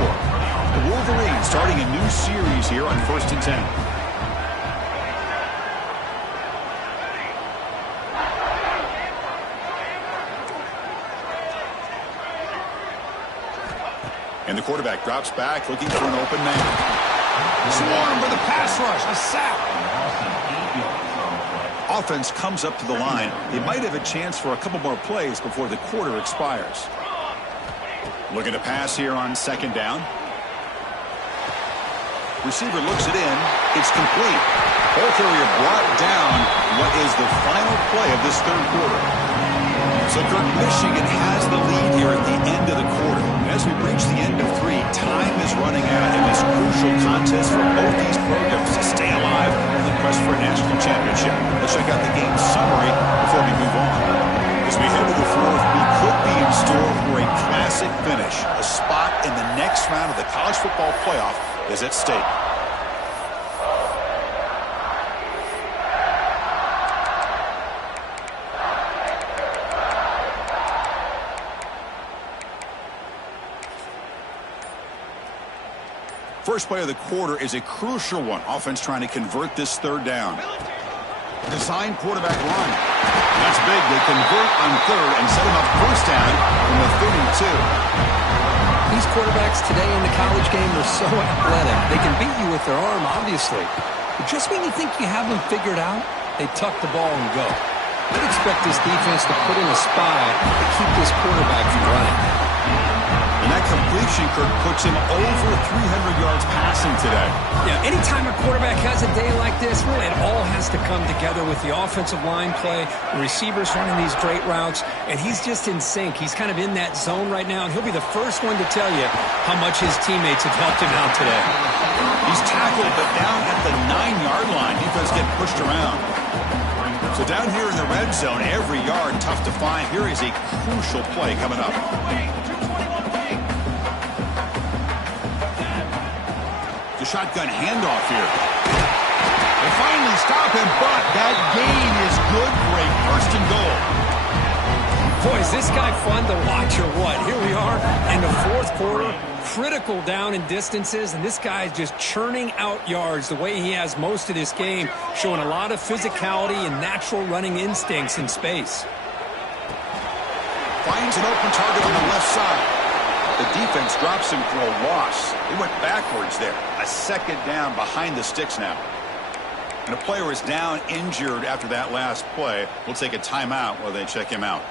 The Wolverines starting a new series here on 1st and 10. And the quarterback drops back, looking for an open man. Swarm with a pass rush, a sack. Offense comes up to the line. They might have a chance for a couple more plays before the quarter expires. Looking to pass here on second down. Receiver looks it in. It's complete. Ball carrier brought down what is the final play of this third quarter. So Kirk, Michigan has the lead here at the end of the quarter. As we reach the end of 3, time is running out in this crucial contest for both these programs to stay alive in the quest for a national championship. Let's check out the game summary before we move on. As we head to the fourth, we could be in store for a classic finish. A spot in the next round of the college football playoff is at stake. First play of the quarter is a crucial one. Offense trying to convert this third down. Design quarterback run. That's big. They convert on third and set him up first down from the 32. These quarterbacks today in the college game are so athletic. They can beat you with their arm, obviously. But just when you think you have them figured out, they tuck the ball and go. I'd expect this defense to put in a spy to keep this quarterback from running. And that completion, Kirk, puts him over 300 yards passing today. Yeah, anytime a quarterback has a day like this, really it all has to come together with the offensive line play, the receivers running these great routes, and he's just in sync. He's kind of in that zone right now, and he'll be the first one to tell you how much his teammates have helped him out today. He's tackled, but down at the 9-yard line. Defense getting pushed around. So down here in the red zone, every yard tough to find. Here is a crucial play coming up. The shotgun handoff here. They finally stop him, but that gain is good for a first and goal. Boy, is this guy fun to watch or what? Here we are in the fourth quarter, critical down in distances, and this guy is just churning out yards the way he has most of this game, showing a lot of physicality and natural running instincts in space. Finds an open target on the left side. The defense drops him for a loss. They went backwards there. A second down behind the sticks now. And a player is down injured after that last play. We'll take a timeout while they check him out.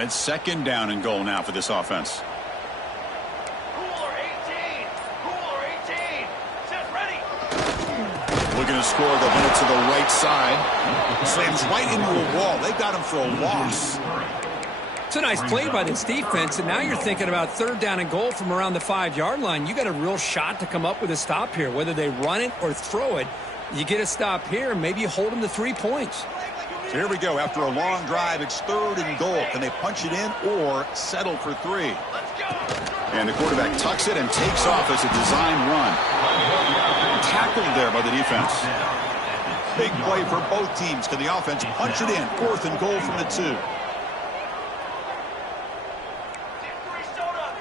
And it's second down and goal now for this offense. Cooler 18. Cooler 18. Set ready. Looking to score, they'll run it to the right side. Slams right into a wall. They got him for a loss. It's a nice play by this defense, and now you're thinking about third down and goal from around the 5-yard line. You got a real shot to come up with a stop here. Whether they run it or throw it, you get a stop here, and maybe you hold them to 3 points. So here we go. After a long drive, it's third and goal. Can they punch it in or settle for 3? Let's go. And the quarterback tucks it and takes off as a design run. Tackled there by the defense. Big play for both teams. Can the offense punch it in? Fourth and goal from the 2.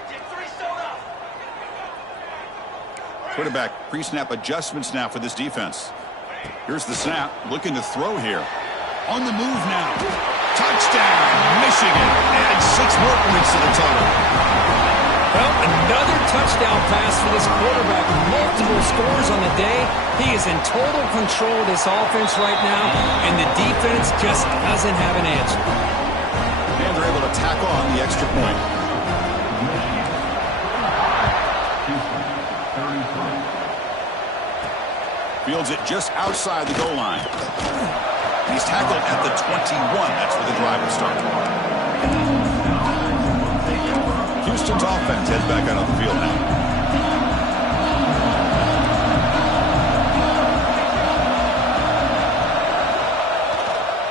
Get 3 soda. Quarterback pre-snap adjustments now for this defense. Here's the snap. Looking to throw here. On the move now. Touchdown, Michigan. Add 6 more points to the total. Well, another touchdown pass for this quarterback. Multiple scores on the day. He is in total control of this offense right now, and the defense just doesn't have an answer. And they're able to tack on the extra point. Fields it just outside the goal line. He's tackled at the 21. That's where the drive will start. Houston's offense heads back out on the field now.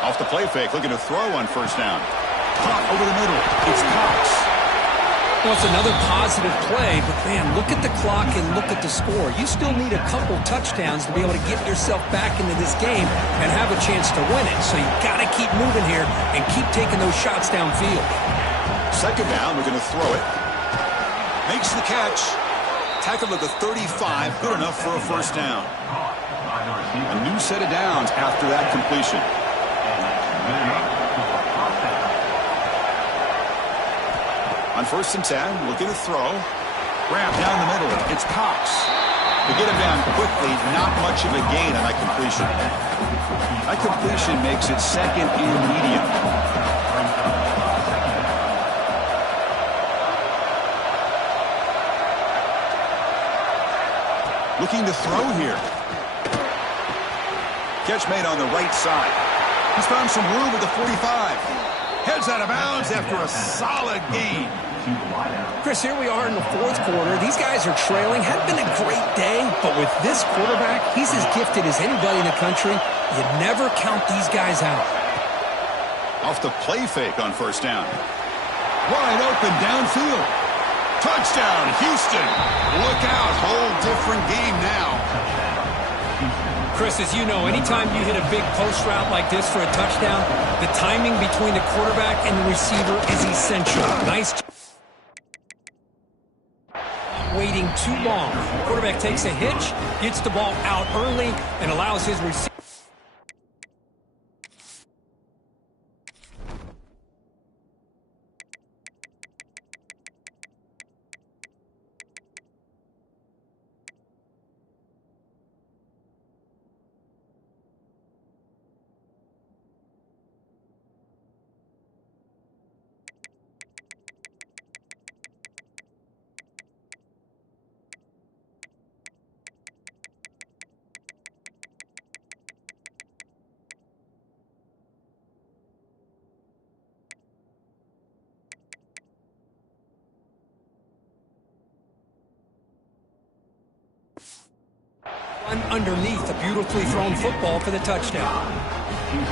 Off the play fake, looking to throw on first down. Caught over the middle. It's Cox. Well, it's another positive play, but, man, look at the clock and look at the score. You still need a couple touchdowns to be able to get yourself back into this game and have a chance to win it. So you've got to keep moving here and keep taking those shots downfield. Second down, we're going to throw it. Makes the catch. Tackled at the 35. Good enough for a first down. A new set of downs after that completion. On first and 10, looking to throw. Grab down the middle. It's Cox. To get him down quickly, not much of a gain on that completion. That completion makes it second and medium. Looking to throw here. Catch made on the right side. He's found some room at the 45. Heads out of bounds after a solid gain. Chris, here we are in the 4th quarter. These guys are trailing. Hadn't been a great day, but with this quarterback, he's as gifted as anybody in the country. You never count these guys out. Off the play fake on first down. Wide open downfield. Touchdown, Houston. Look out, whole different game now. Chris, as you know, anytime you hit a big post route like this for a touchdown, the timing between the quarterback and the receiver is essential. Nice. Waiting too long. Quarterback takes a hitch, gets the ball out early, and allows his receiver. Underneath a beautifully thrown football for the touchdown.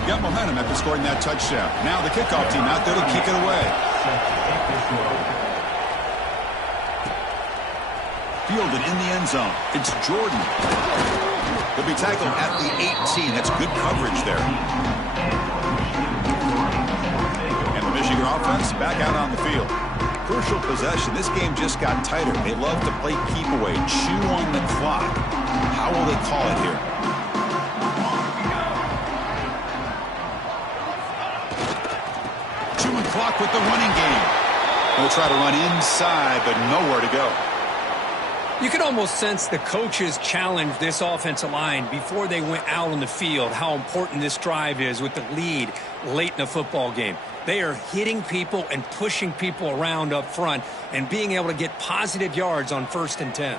Got momentum after scoring that touchdown. Now the kickoff team out there to kick it away. Fielded in the end zone. It's Jordan. He'll be tackled at the 18. That's good coverage there. And the Michigan offense back out on the field. Crucial possession. This game just got tighter. They love to play keep away, chew on the clock. How will they call it here? Chewing clock with the running game. They'll try to run inside, but nowhere to go. You can almost sense the coaches challenged this offensive line before they went out on the field, how important this drive is with the lead late in the football game. They are hitting people and pushing people around up front and being able to get positive yards on 1st and 10.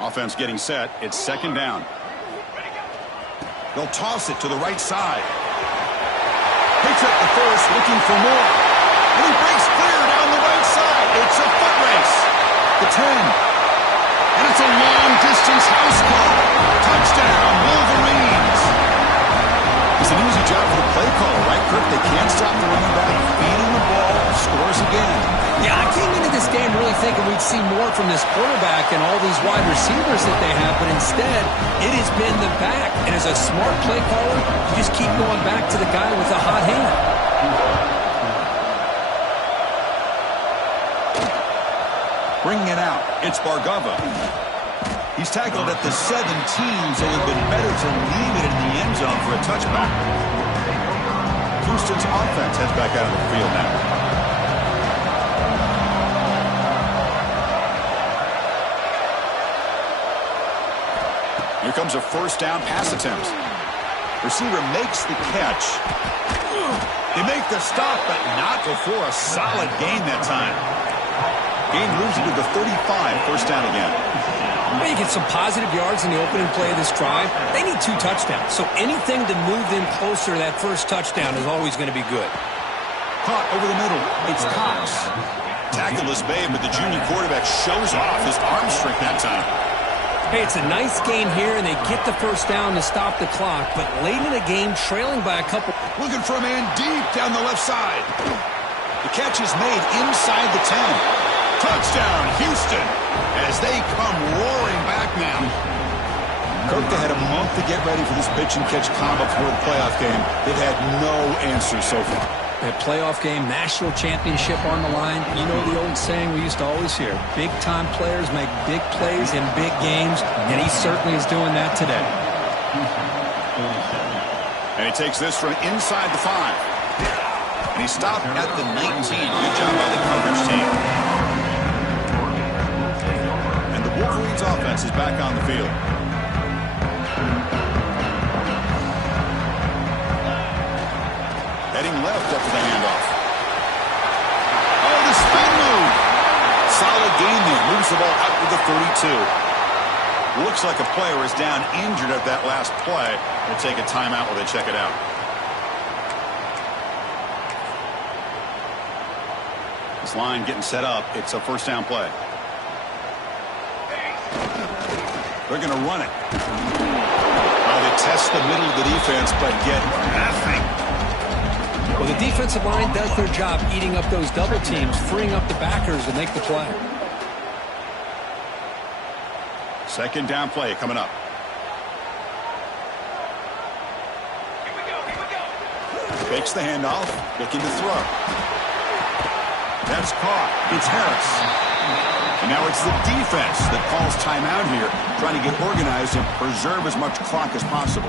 Offense getting set. It's 2nd down. They'll toss it to the right side. Picks up the first, looking for more. And he breaks clear down the right side. It's a foot race. The 10. And it's a long-distance house call. Touchdown, Wolverines. It's an easy job for the play caller, right, Kirk? They can't stop the running back. Feeding the ball, scores again. Yeah, I came into this game really thinking we'd see more from this quarterback and all these wide receivers that they have, but instead, it has been the back. And as a smart play caller, you just keep going back to the guy with a hot hand. Bringing it out, it's Bargava. He's tackled at the 17, so it would have been better to leave it in the end zone for a touchback. Houston's offense heads back out of the field now. Here comes a 1st down pass attempt. Receiver makes the catch. They make the stop, but not before a solid gain that time. Gain moves into the 35, 1st down again. They get some positive yards in the opening play of this drive. They need 2 touchdowns, so anything to move them closer to that 1st touchdown is always going to be good. Caught over the middle. It's Cox. Tackleless Babe, but the junior quarterback shows off his arm strength that time. Hey, it's a nice gain here, and they get the 1st down to stop the clock, but late in the game, trailing by a couple. Looking for a man deep down the left side. The catch is made inside the 10. Touchdown, Houston, as they come roaring back now. Kirk, they had a month to get ready for this pitch-and-catch combo for the playoff game. They've had no answers so far. That playoff game, national championship on the line. You know the old saying we used to always hear, big-time players make big plays in big games, and he certainly is doing that today. And he takes this from inside the 5. And he stopped at the 19. Good job by the coverage team. Wolverines offense is back on the field. Heading left after the handoff. Oh, the spin move. Solid gain there. Moves the ball out to the 32. Looks like a player is down injured at that last play. We'll take a timeout while they check it out. This line getting set up. It's a 1st down play. They're going to run it. They test the middle of the defense, but get nothing. Well, the defensive line does their job eating up those double teams, freeing up the backers to make the play. 2nd down play coming up. Here we go. Fakes the handoff, looking to throw. That's caught. It's Harris. And now it's the defense that calls timeout here, trying to get organized and preserve as much clock as possible.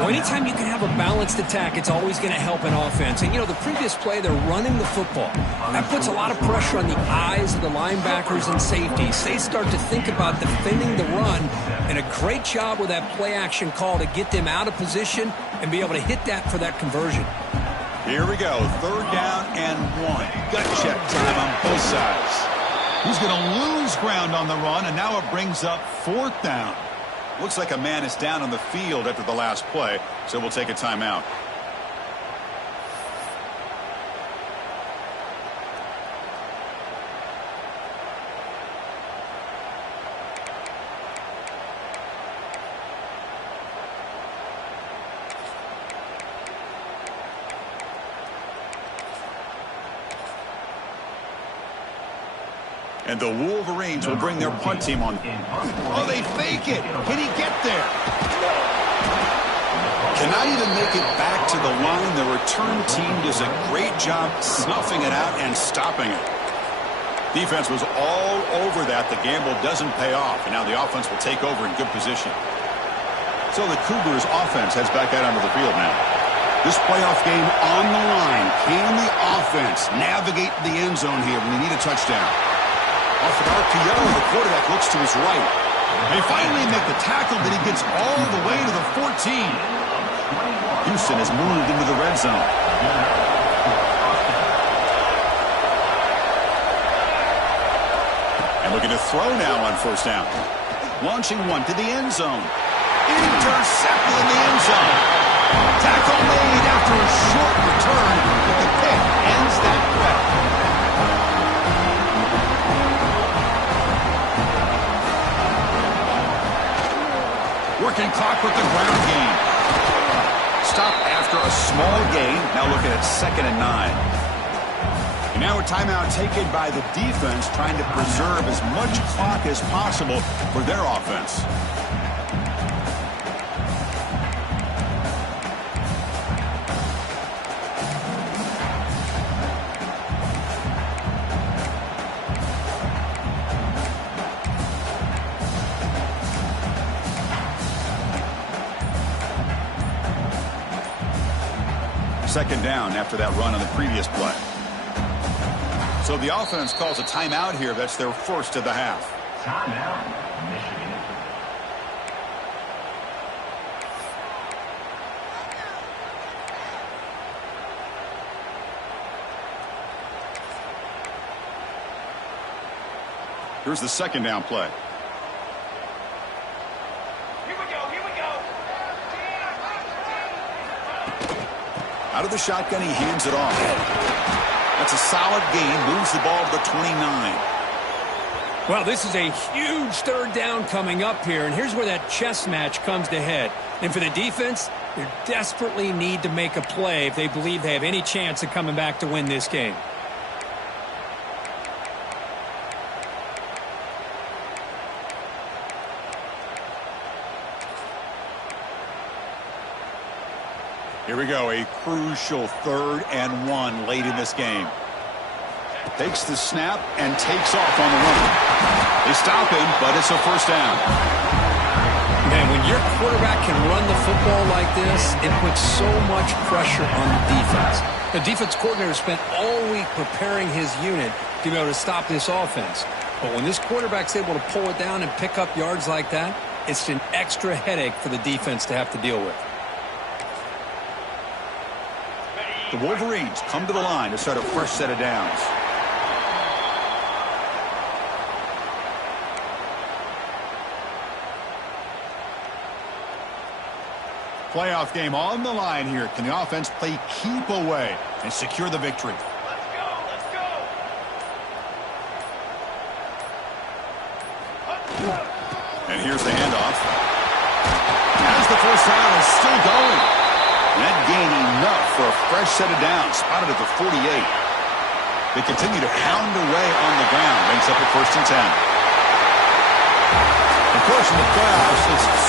Well, anytime you can have a balanced attack, it's always going to help an offense. And, you know, the previous play, they're running the football. That puts a lot of pressure on the eyes of the linebackers and safeties. They start to think about defending the run, and a great job with that play-action call to get them out of position and be able to hit that for that conversion. Here we go, 3rd down and 1. Gut check time on both sides. He's going to lose ground on the run, and now it brings up 4th down. Looks like a man is down on the field after the last play, so we'll take a timeout. And the Wolverines will bring their punt team on. Oh, they fake it. Can he get there? Cannot even make it back to the line. The return team does a great job snuffing it out and stopping it. Defense was all over that. The gamble doesn't pay off. And now the offense will take over in good position. So the Cougars offense heads back out onto the field now. This playoff game on the line. Can the offense navigate the end zone here when they need a touchdown? Off an RPO, the quarterback looks to his right. They finally make the tackle, but he gets all the way to the 14. Houston has moved into the red zone. And looking to throw now on first down. Launching one to the end zone. Intercepted in the end zone. Tackle made after a short return, but the pick ends that threat. Working clock with the ground game. Stop after a small gain. Now looking at 2nd and 9. And now a timeout taken by the defense, trying to preserve as much clock as possible for their offense. Second down after that run on the previous play. So the offense calls a timeout here. That's their first of the half. Timeout, Michigan. Here's the second down play. Here we go, here we go. Out of the shotgun, he hands it off. That's a solid gain. Moves the ball to the 29. Well, this is a huge third down coming up here, and here's where that chess match comes to head. And for the defense, they desperately need to make a play if they believe they have any chance of coming back to win this game. Here we go, a crucial 3rd and 1 late in this game. Takes the snap and takes off on the run. They stop him, but it's a first down. Man, when your quarterback can run the football like this, it puts so much pressure on the defense. The defense coordinator spent all week preparing his unit to be able to stop this offense. But when this quarterback's able to pull it down and pick up yards like that, it's an extra headache for the defense to have to deal with. The Wolverines come to the line to start a fresh set of downs. Playoff game on the line here. Can the offense play keep away and secure the victory? Let's go, let's go. And here's the handoff. As the first down is still going. That gain enough for a fresh set of downs. Spotted at the 48. They continue to pound away on the ground. Brings up a 1st and 10. Of course, in the playoffs, it's